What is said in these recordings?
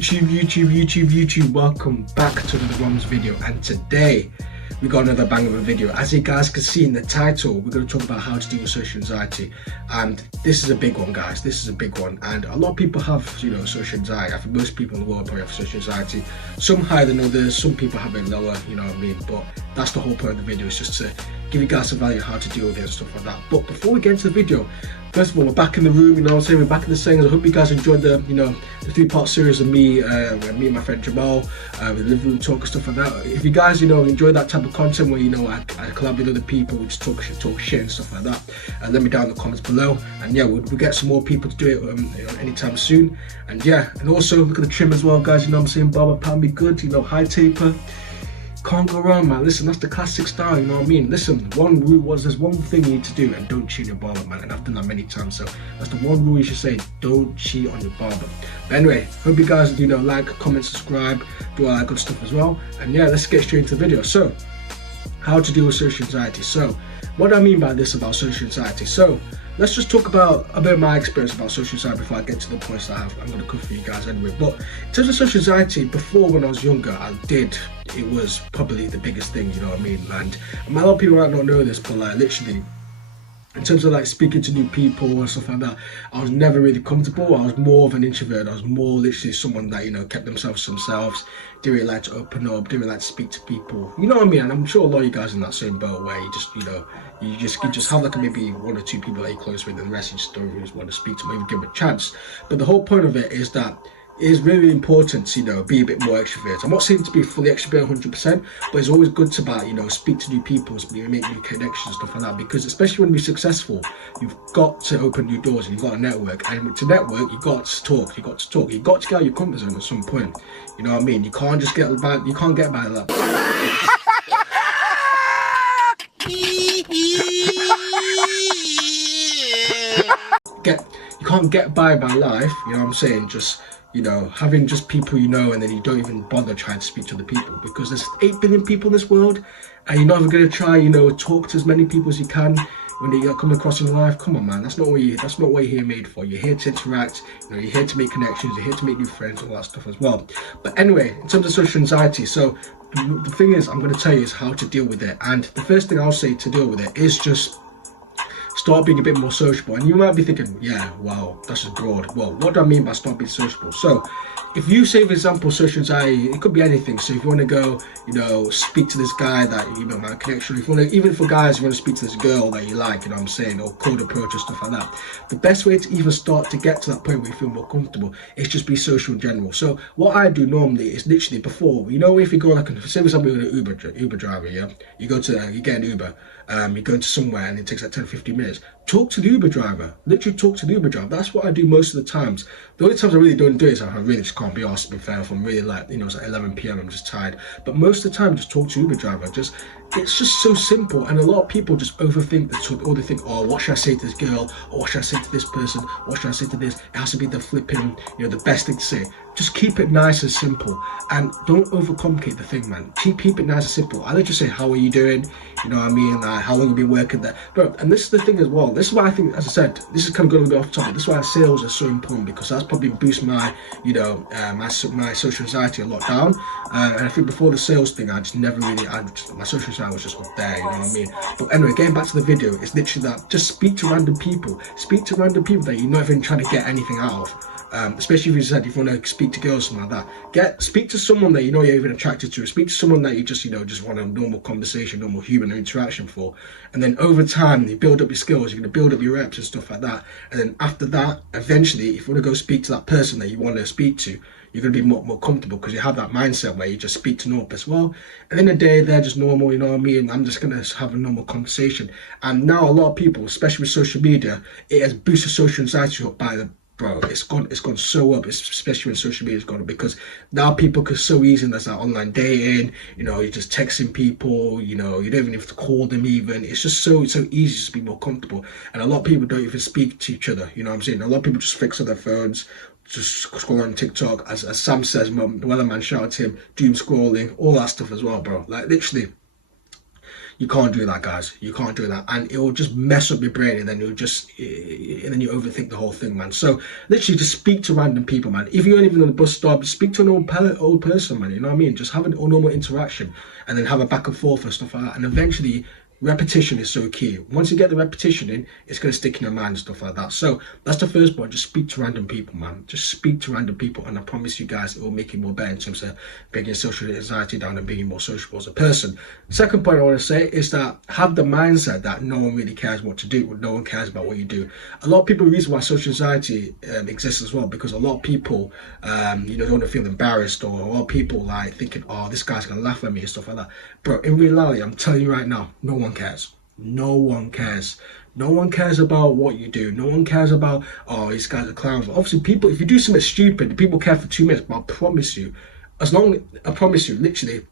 YouTube, welcome back to another Rom's video, and today we got another bang of a video. As you guys can see in the title, we're going to talk about how to deal with social anxiety, and this is a big one, guys. This is a big one, and a lot of people have, social anxiety. I think most people in the world probably have social anxiety, some higher than others, some people have it lower, you know what I mean, but that's the whole point of the video, is just to give you guys some value how to deal with it and stuff like that. But before we get into the video, first of all, we're back in the room, you know what I'm saying, we're back in the sayings. I hope you guys enjoyed the, the 3-part series of me and my friend Jamal, with the living room talk and stuff like that. If you guys, enjoy that type of content where, I collab with other people, we just talk shit and stuff like that, let me down in the comments below. And yeah, we'll get some more people to do it anytime soon. And yeah, and also look at the trim as well, guys, you know what I'm saying, barber pan be good, high taper. Can't go wrong, man. Listen, that's the classic style, you know what I mean? Listen, one rule was, there's one thing you need to do, and don't cheat your barber, man. And I've done that many times, so that's the one rule you should say: don't cheat on your barber. But anyway, hope you guys like, comment, subscribe, do all that good stuff as well. And yeah, let's get straight into the video. So, how to deal with social anxiety. So, what do I mean by this about social anxiety? So, let's just talk about a bit of my experience about social anxiety before I get to the points that I'm going to cover for you guys anyway. But in terms of social anxiety, before, when I was younger, it was probably the biggest thing, you know what I mean? And a lot of people might not know this, but like literally, in terms of like speaking to new people and stuff like that, I was never really comfortable. I was more of an introvert. I was more literally someone that, kept themselves to themselves, didn't really like to open up, didn't really like to speak to people. You know what I mean? And I'm sure a lot of you guys in that same boat where you just, you just have like maybe 1 or 2 people that you're close with, and the rest you just don't really want to speak to them, or even give them a chance. But the whole point of it is that it is really important to, be a bit more extrovert. I'm not saying to be fully extrovert 100%, but it's always good to, speak to new people, make new connections, stuff like that, because especially when you're successful, you've got to open new doors, and you've got to network, and to network, you've got to talk, you've got to get out of your comfort zone at some point, you know what I mean? You can't just get by that. You can't get by life, you know what I'm saying, just having just people and then you don't even bother trying to speak to other people, because there's 8 billion people in this world, and you're not even going to try talk to as many people as you can when they come across in life. Come on, man, that's not what you're here made for. You're here to interact, you're here to make connections, you're here to make new friends, all that stuff as well. But anyway, in terms of social anxiety, so the thing is, I'm going to tell you is how to deal with it. And the first thing I'll say to deal with it is just start being a bit more sociable. And you might be thinking, yeah, wow, that's just broad. Well, what do I mean by start being sociable? So if you say, for example, social anxiety, it could be anything. So if you want to go, speak to this guy that, my connection, if you want to, even for guys, you want to speak to this girl that you like, you know what I'm saying, or cold approach or stuff like that, the best way to even start to get to that point where you feel more comfortable is just be social in general. So what I do normally is literally before, if you go like, say for example, you're an Uber driver, yeah, you get an Uber, you go into somewhere and it takes like 10-15 minutes. Talk to the Uber driver. Literally talk to the Uber driver. That's what I do most of the times. The only times I really don't do it is I really just can't be asked, to be fair. If I'm really like, it's like 11 p.m, I'm just tired. But most of the time, just talk to Uber driver. It's just so simple. And a lot of people just overthink this, or they think, oh, what should I say to this girl? Or what should I say to this person? What should I say to this? It has to be the flipping, the best thing to say. Just keep it nice and simple, and don't overcomplicate the thing, man. Keep it nice and simple. I let you say, how are you doing? You know what I mean? How long have you been working there? Bro, and this is the thing as well. This is why I think, as I said, this is kind of going a bit off topic. This is why sales are so important, because that's probably boost my, my social anxiety a lot down. And I think before the sales thing, I just never really, my social anxiety was just not there, you know what I mean? But anyway, getting back to the video, it's literally that, just speak to random people. Speak to random people that you're not even trying to get anything out of. Especially if you want to speak to girls, something like that. Speak to someone that you're even attracted to. Speak to someone that you just want a normal conversation, normal human interaction for. And then over time, you build up your skills. You're going to build up your reps and stuff like that. And then after that, eventually, if you want to go speak to that person that you want to speak to, you're going to be more comfortable, because you have that mindset where you just speak to normal as well. At the end of the day, they're just normal, you know what I mean? I'm just going to have a normal conversation. And now a lot of people, especially with social media, it has boosted social anxiety up by the bro, it's gone so up, especially when social media's gone up, because now people can so easy, and there's that online dating, you're just texting people, you don't even have to call them even. It's just so easy to be more comfortable. And a lot of people don't even speak to each other, you know what I'm saying? A lot of people just fix on their phones, just scroll on TikTok, as Sam says, Weatherman, shout out to him, doom scrolling, all that stuff as well, bro. Like literally, You can't do that, guys. You can't do that, and it will just mess up your brain, and then you overthink the whole thing, man. So literally, just speak to random people, man. If you're not even on the bus stop, speak to an old person, man. You know what I mean? Just have an normal interaction, and then have a back and forth and stuff like that. And eventually, repetition is so key. Once you get the repetition in, it's going to stick in your mind and stuff like that. So that's the first point. Just speak to random people, man. Just speak to random people, and I promise you guys it will make you more better in terms of bringing social anxiety down and being more sociable as a person. Second point I want to say is that have the mindset that no one really cares what to do, no one cares about what you do. A lot of people, the reason why social anxiety exists as well, because a lot of people don't want to feel embarrassed, or a lot of people like thinking, oh, this guy's gonna laugh at me and stuff like that. Bro, in reality, I'm telling you right now, no one cares. No one cares. No one cares about what you do. No one cares about, oh, these guys are clowns. Obviously, people, if you do something stupid, people care for 2 minutes. But I promise you, literally,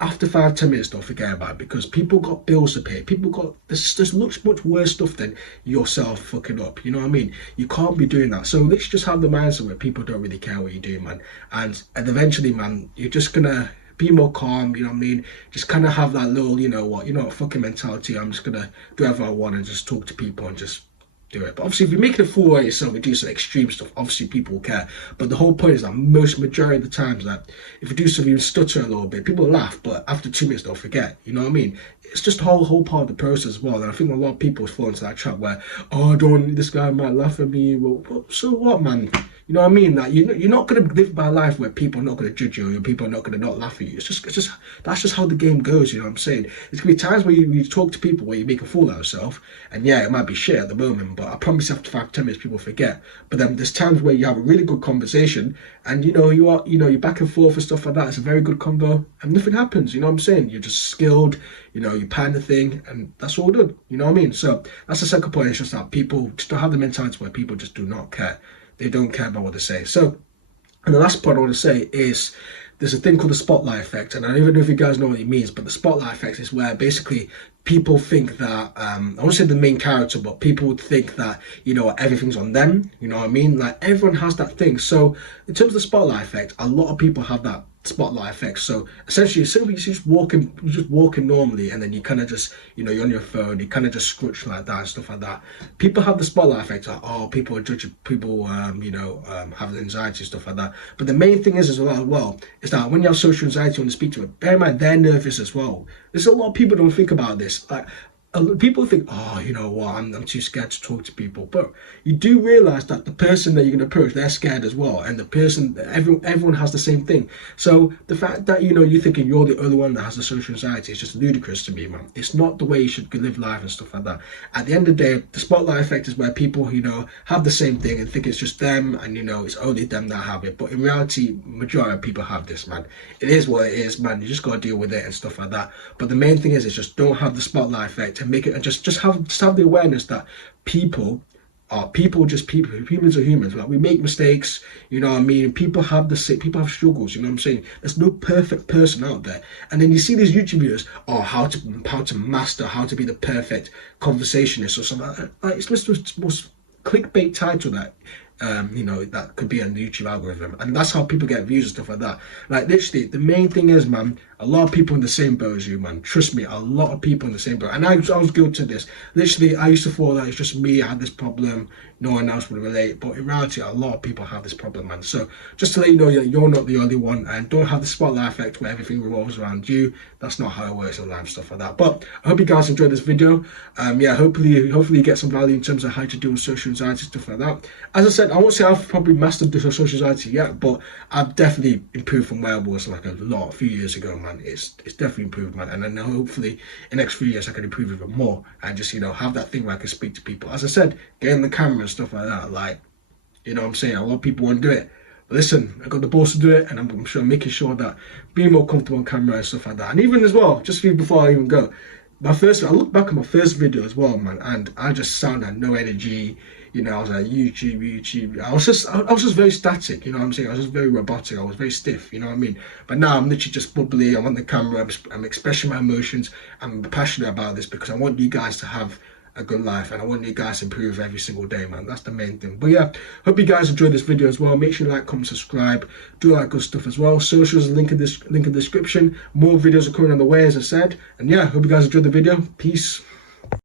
after 5-10 minutes, don't forget about it, because people got bills to pay. People got, there's much worse stuff than yourself fucking up. You know what I mean? You can't be doing that. So let's just have the mindset where people don't really care what you do, man. And eventually, man, you're just gonna be more calm, you know what I mean? Just kind of have that little, fucking mentality. I'm just gonna do whatever I want and just talk to people and just do it. But obviously, if you're making a fool of yourself and do some extreme stuff, obviously people will care. But the whole point is that majority of the times that if you do something, you stutter a little bit, people laugh, but after 2 minutes, they'll forget. You know what I mean? It's just a whole part of the process as well. And I think a lot of people fall into that trap where, oh, this guy might laugh at me. Well, so what, man? You know what I mean? That you're not gonna live by life where people are not gonna judge you, or people are not gonna not laugh at you. It's just that's just how the game goes. You know what I'm saying? There's gonna be times where you talk to people where you make a fool out of yourself, and yeah, it might be shit at the moment, but I promise after 5-10 minutes people forget. But then there's times where you have a really good conversation, and you're back and forth and stuff like that. It's a very good convo, and nothing happens. You know what I'm saying? You're just skilled. You pan the thing, and that's all done. You know what I mean? So that's the second point. It's just that people just don't have the mentality where people just do not care. They don't care about what they say. So, and the last point I want to say is there's a thing called the spotlight effect, and I don't even know if you guys know what it means, but the spotlight effect is where basically people think that, I won't say the main character, but people would think that, everything's on them, you know what I mean? Like, everyone has that thing. So, in terms of the spotlight effect, a lot of people have that spotlight effect. So essentially, you're just walking normally, and then you kind of just, you're on your phone, you kind of just scrunch like that and stuff like that. People have the spotlight effect, like, oh, people are judging, people have anxiety and stuff like that. But the main thing is as well is that when you have social anxiety, you want to speak to it, bear in mind they're nervous as well. There's a lot of people don't think about this. Like, people think, oh, you know what, I'm too scared to talk to people. But you do realize that the person that you're going to approach, they're scared as well. And the person, everyone has the same thing. So the fact that, you're thinking you're the only one that has the social anxiety is just ludicrous to me, man. It's not the way you should live life and stuff like that. At the end of the day, the spotlight effect is where people, have the same thing and think it's just them, and, it's only them that have it. But in reality, majority of people have this, man. It is what it is, man. You just got to deal with it and stuff like that. But the main thing is just don't have the spotlight effect, and make it, and just have the awareness that people are people, just people. Humans are humans. Like, we make mistakes, you know what I mean? People have people have struggles, you know what I'm saying? There's no perfect person out there. And then you see these YouTube videos, how to master, how to be the perfect conversationist or something like that. Like, it's just the most clickbait title that that could be on the YouTube algorithm, and that's how people get views and stuff like that. Like, literally, the main thing is, man, a lot of people in the same boat as you, man. Trust me, a lot of people in the same boat. And I was guilty of this. Literally, I used to thought that it's just me, I had this problem, no one else would relate. But in reality, a lot of people have this problem, man. So just to let you know, you're not the only one, and don't have the spotlight effect where everything revolves around you. That's not how it works in life, stuff like that. But I hope you guys enjoyed this video. Hopefully you get some value in terms of how to deal with social anxiety, stuff like that. As I said, I won't say I've probably mastered the social anxiety yet, but I've definitely improved from where I was like a few years ago, man. It's definitely improved, man. And then hopefully in the next few years I can improve even more, and just have that thing where I can speak to people. As I said, get in the camera and stuff like that. Like, you know what I'm saying? A lot of people want to do it. But listen, I got the balls to do it, and I'm making sure that being more comfortable on camera and stuff like that. And even as well, just before I even go, I look back at my first video as well, man, and I just sound like no energy. I was like, YouTube. I was just very static, you know what I'm saying? I was just very robotic. I was very stiff, you know what I mean? But now I'm literally just bubbly. I'm on the camera. I'm expressing my emotions. I'm passionate about this because I want you guys to have a good life, and I want you guys to improve every single day, man. That's the main thing. But yeah, hope you guys enjoyed this video as well. Make sure you like, comment, subscribe, do all that good stuff as well. Socials, link in the description. More videos are coming on the way, as I said. And yeah, hope you guys enjoyed the video. Peace.